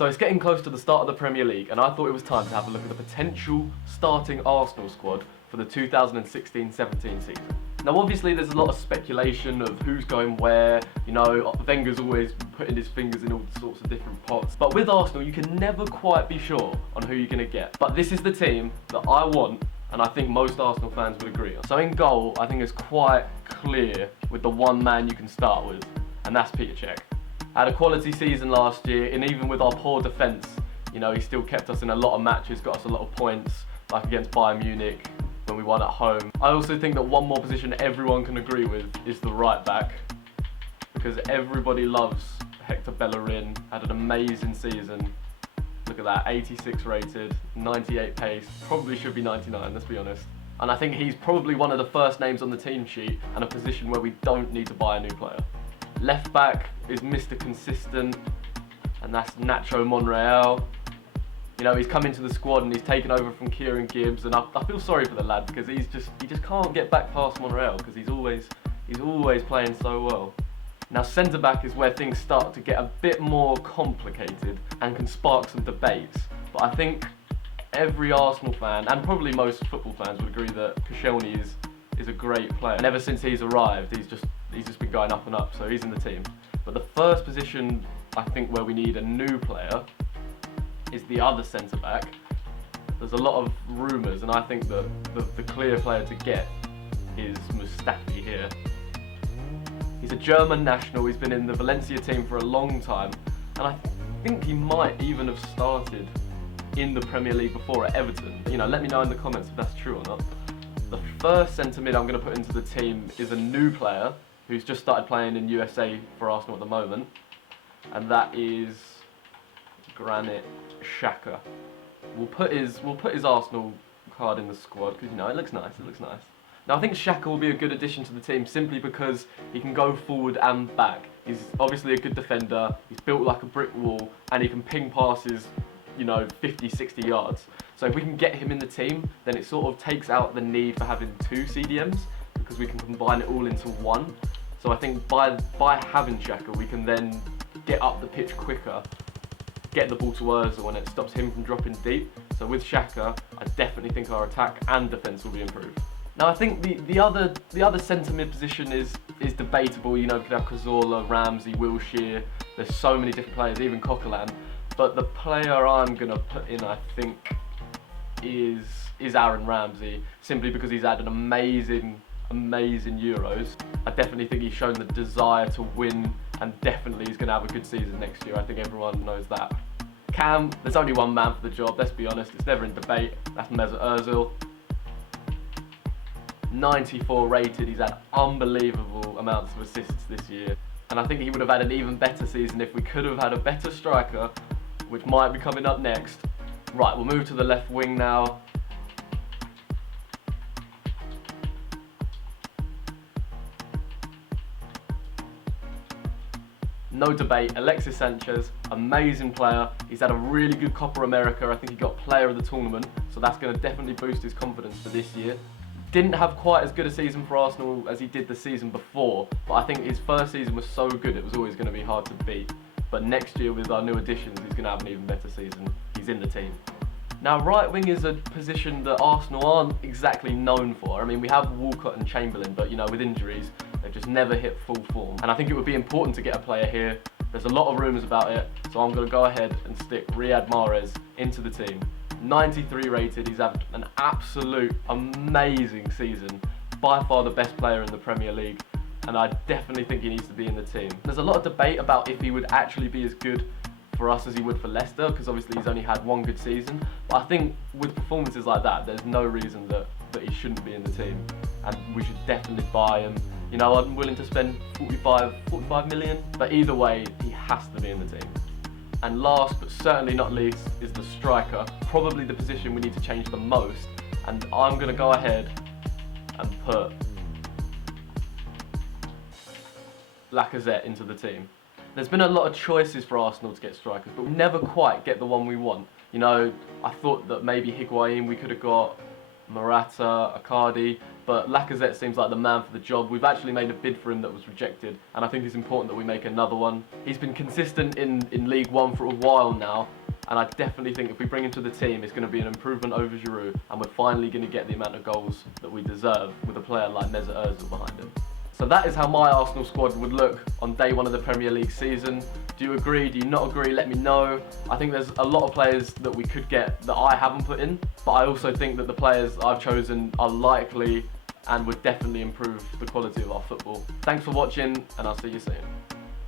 So it's getting close to the start of the Premier League, and I thought it was time to have a look at the potential starting Arsenal squad for the 2016-17 season. Now obviously there's a lot of speculation of who's going where, you know, Wenger's always putting his fingers in all sorts of different pots. But with Arsenal you can never quite be sure on who you're going to get. But this is the team that I want, and I think most Arsenal fans would agree on. So in goal, I think it's quite clear with the one man you can start with, and that's Petr Cech. Had a quality season last year, and even with our poor defence, you know, he still kept us in a lot of matches, got us a lot of points, like against Bayern Munich when we won at home. I also think that one more position everyone can agree with is the right back, because everybody loves Hector Bellerin. Had an amazing season. Look at that, 86 rated, 98 pace, probably should be 99, let's be honest. And I think he's probably one of the first names on the team sheet, and a position where we don't need to buy a new player. Left back is Mr. Consistent, and that's Nacho Monreal. You know, he's come into the squad and he's taken over from Kieran Gibbs, and I feel sorry for the lad because he just can't get back past Monreal because he's always playing so well. Now centre back is where things start to get a bit more complicated and can spark some debates. But I think every Arsenal fan, and probably most football fans, would agree that Koscielny is a great player. And ever since he's arrived, he's just been going up and up, so he's in the team. But the first position I think where we need a new player is the other centre back. There's a lot of rumours, and I think that the clear player to get is Mustafi here. He's a German national, he's been in the Valencia team for a long time, and I think he might even have started in the Premier League before at Everton. You know, let me know in the comments if that's true or not. The first centre mid I'm going to put into the team is a new player who's just started playing in USA for Arsenal at the moment, and that is Granit Xhaka. We'll put his Arsenal card in the squad because, you know, it looks nice. Now I think Xhaka will be a good addition to the team simply because he can go forward and back. He's obviously a good defender, he's built like a brick wall, and he can ping passes, you know, 50, 60 yards. So if we can get him in the team, then it sort of takes out the need for having two CDMs because we can combine it all into one. So I think by having Xhaka, we can then get up the pitch quicker, get the ball to Ozil, and it stops him from dropping deep. So with Xhaka, I definitely think our attack and defence will be improved. Now I think the other centre mid position is debatable. You know, we could have Cazorla, Ramsey, Wilshere. There's so many different players, even Coquelin. But the player I'm gonna put in, I think, is Aaron Ramsey, simply because he's had an amazing Euros. I definitely think he's shown the desire to win, and definitely he's gonna have a good season next year. I think everyone knows that. Cam, there's only one man for the job, let's be honest, it's never in debate. That's Mesut Ozil. 94 rated, he's had unbelievable amounts of assists this year. And I think he would have had an even better season if we could have had a better striker, which might be coming up next. Right, we'll move to the left wing now. No debate, Alexis Sanchez, amazing player. He's had a really good Copa America. I think he got player of the tournament, so that's going to definitely boost his confidence for this year. Didn't have quite as good a season for Arsenal as he did the season before, but I think his first season was so good it was always going to be hard to beat. But next year with our new additions, he's going to have an even better season. He's in the team. Now right wing is a position that Arsenal aren't exactly known for. I mean, we have Walcott and Chamberlain, but you know, with injuries, they've just never hit full form. And I think it would be important to get a player here. There's a lot of rumours about it, so I'm going to go ahead and stick Riyad Mahrez into the team. 93 rated, he's had an absolute amazing season. By far the best player in the Premier League, and I definitely think he needs to be in the team. There's a lot of debate about if he would actually be as good for us as he would for Leicester, because obviously he's only had one good season. But I think with performances like that, there's no reason that he shouldn't be in the team, and we should definitely buy him. You know, I'm willing to spend 45 million, but either way, he has to be in the team. And last but certainly not least is the striker, probably the position we need to change the most, and I'm going to go ahead and put Lacazette into the team. There's been a lot of choices for Arsenal to get strikers, but we never quite get the one we want. You know, I thought that maybe Higuain we could have got, Morata, Icardi, but Lacazette seems like the man for the job. We've actually made a bid for him that was rejected, and I think it's important that we make another one. He's been consistent in League One for a while now, and I definitely think if we bring him to the team, it's going to be an improvement over Giroud, and we're finally going to get the amount of goals that we deserve with a player like Mesut Ozil behind him. So that is how my Arsenal squad would look on day one of the Premier League season. Do you agree? Do you not agree? Let me know. I think there's a lot of players that we could get that I haven't put in, but I also think that the players I've chosen are likely and would definitely improve the quality of our football. Thanks for watching, and I'll see you soon.